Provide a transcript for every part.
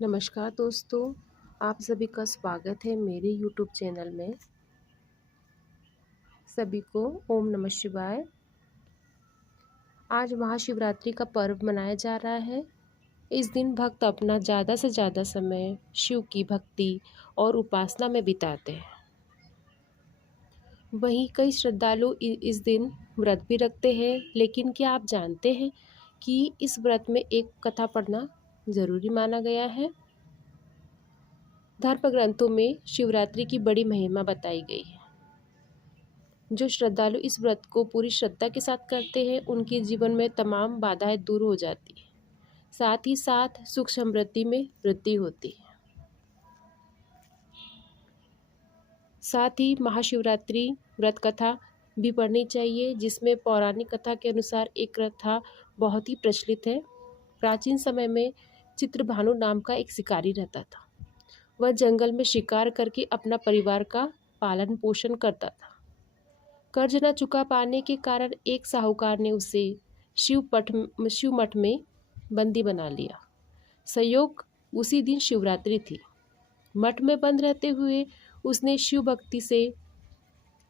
नमस्कार दोस्तों, आप सभी का स्वागत है मेरे यूट्यूब चैनल में। सभी को ओम नमः शिवाय। आज महाशिवरात्रि का पर्व मनाया जा रहा है। इस दिन भक्त अपना ज़्यादा से ज़्यादा समय शिव की भक्ति और उपासना में बिताते हैं। वहीं कई श्रद्धालु इस दिन व्रत भी रखते हैं, लेकिन क्या आप जानते हैं कि इस व्रत में एक कथा पढ़ना ज़रूरी माना गया है। धर्म ग्रंथों में शिवरात्रि की बड़ी महिमा बताई गई है। जो श्रद्धालु इस व्रत को पूरी श्रद्धा के साथ करते हैं, उनके जीवन में तमाम बाधाएं दूर हो जाती हैं। साथ ही साथ सुख समृद्धि में वृद्धि होती है। साथ ही महाशिवरात्रि व्रत कथा भी पढ़नी चाहिए, जिसमें पौराणिक कथा के अनुसार एक कथा बहुत ही प्रचलित है। प्राचीन समय में चित्रभानु नाम का एक शिकारी रहता था। वह जंगल में शिकार करके अपना परिवार का पालन पोषण करता था। कर्ज न चुका पाने के कारण एक साहूकार ने उसे शिव मठ में बंदी बना लिया। संयोग उसी दिन शिवरात्रि थी। मठ में बंद रहते हुए उसने शिव भक्ति से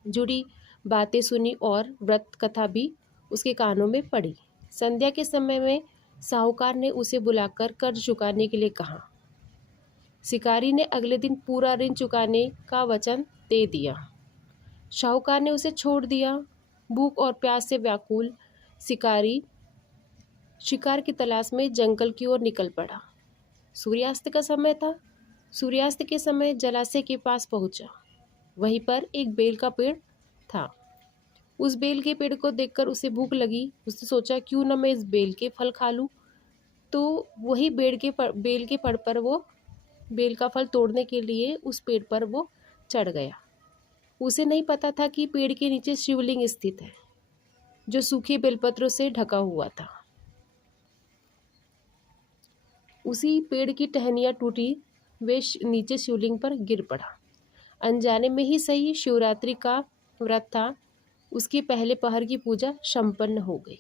जुड़ी बातें सुनी और व्रत कथा भी उसके कानों में पड़ी। संध्या के समय में साहूकार ने उसे बुलाकर कर्ज चुकाने के लिए कहा। शिकारी ने अगले दिन पूरा ऋण चुकाने का वचन दे दिया। साहूकार ने उसे छोड़ दिया। भूख और प्यास से व्याकुल शिकारी शिकार की तलाश में जंगल की ओर निकल पड़ा। सूर्यास्त का समय था। सूर्यास्त के समय जलाशय के पास पहुंचा। वहीं पर एक बेल का पेड़ था। उस बेल के पेड़ को देखकर उसे भूख लगी। उसने सोचा, क्यों न मैं इस बेल के फल खा लूं। तो वही बेल के फल पर वो बेल का फल तोड़ने के लिए उस पेड़ पर वो चढ़ गया। उसे नहीं पता था कि पेड़ के नीचे शिवलिंग स्थित है, जो सूखे बेलपत्रों से ढका हुआ था। उसी पेड़ की टहनियाँ टूटी, वे नीचे शिवलिंग पर गिर पड़ा। अनजाने में ही सही, शिवरात्रि का व्रत था। उसके पहले पहर की पूजा संपन्न हो गई।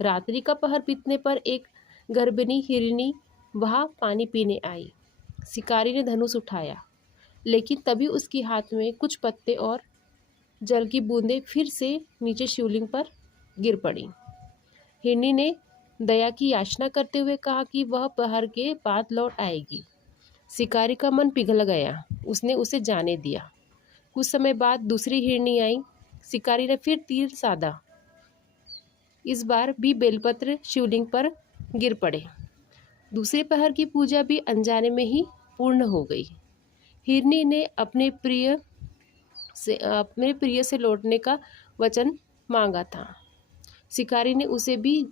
रात्रि का पहर बीतने पर एक गर्भिणी हिरनी वहाँ पानी पीने आई। शिकारी ने धनुष उठाया, लेकिन तभी उसके हाथ में कुछ पत्ते और जल की बूंदें फिर से नीचे शिवलिंग पर गिर पड़ी। हिरनी ने दया की याचना करते हुए कहा कि वह पहर के बाद लौट आएगी। शिकारी का मन पिघल गया। उसने उसे जाने दिया। कुछ समय बाद दूसरी हिरनी आई। शिकारी ने फिर तीर साधा। इस बार भी बेलपत्र शिवलिंग पर गिर पड़े। दूसरे पहर की पूजा भी अनजाने में ही पूर्ण हो गई। हिरनी ने अपने प्रिय से लौटने का वचन मांगा था। शिकारी ने उसे भी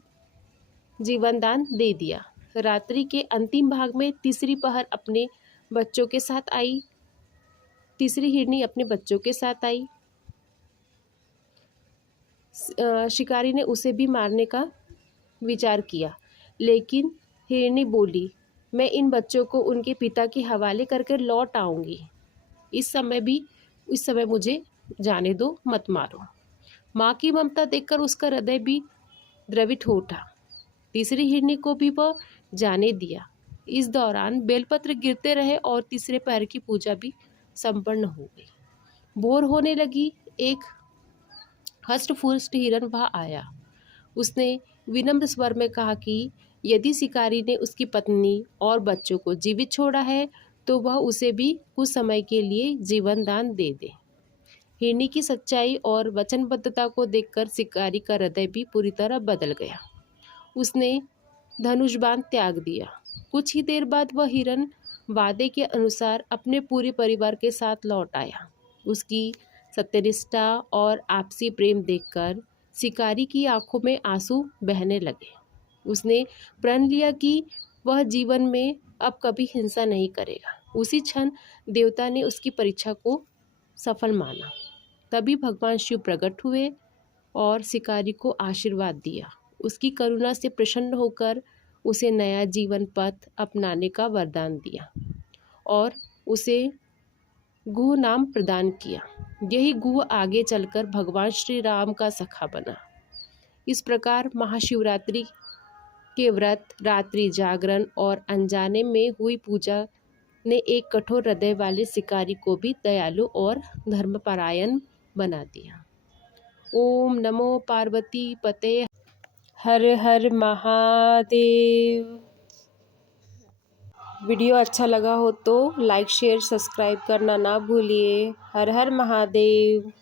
जीवन दान दे दिया। रात्रि के अंतिम भाग में तीसरी पहर अपने बच्चों के साथ आई। तीसरी हिरनी अपने बच्चों के साथ आई। शिकारी ने उसे भी मारने का विचार किया, लेकिन हिरनी बोली, मैं इन बच्चों को उनके पिता के हवाले करके लौट आऊंगी। इस समय मुझे जाने दो, मत मारो। माँ की ममता देखकर उसका हृदय भी द्रवित हो उठा। तीसरी हिरनी को भी वह जाने दिया। इस दौरान बेलपत्र गिरते रहे और तीसरे पहर की पूजा भी संपन्न हो गई। भोर होने लगी। एक हष्ट-पुष्ट हिरन वहाँ आया। उसने विनम्र स्वर में कहा कि यदि शिकारी ने उसकी पत्नी और बच्चों को जीवित छोड़ा है, तो वह उसे भी कुछ समय के लिए जीवन दान दे दे। हिरनी की सच्चाई और वचनबद्धता को देखकर शिकारी का हृदय भी पूरी तरह बदल गया। उसने धनुष बाण त्याग दिया। कुछ ही देर बाद वह हिरन वादे के अनुसार अपने पूरे परिवार के साथ लौट आया। उसकी सत्यनिष्ठा और आपसी प्रेम देखकर शिकारी की आंखों में आंसू बहने लगे। उसने प्रण लिया कि वह जीवन में अब कभी हिंसा नहीं करेगा। उसी क्षण देवता ने उसकी परीक्षा को सफल माना। तभी भगवान शिव प्रकट हुए और शिकारी को आशीर्वाद दिया। उसकी करुणा से प्रसन्न होकर उसे नया जीवन पथ अपनाने का वरदान दिया और उसे गुह नाम प्रदान किया। यही गुह आगे चलकर भगवान श्री राम का सखा बना। इस प्रकार महाशिवरात्रि के व्रत, रात्रि जागरण और अनजाने में हुई पूजा ने एक कठोर हृदय वाले शिकारी को भी दयालु और धर्मपरायण बना दिया। ओम नमो पार्वती पते हर हर महादेव। वीडियो अच्छा लगा हो तो लाइक शेयर सब्सक्राइब करना ना भूलिए। हर हर महादेव।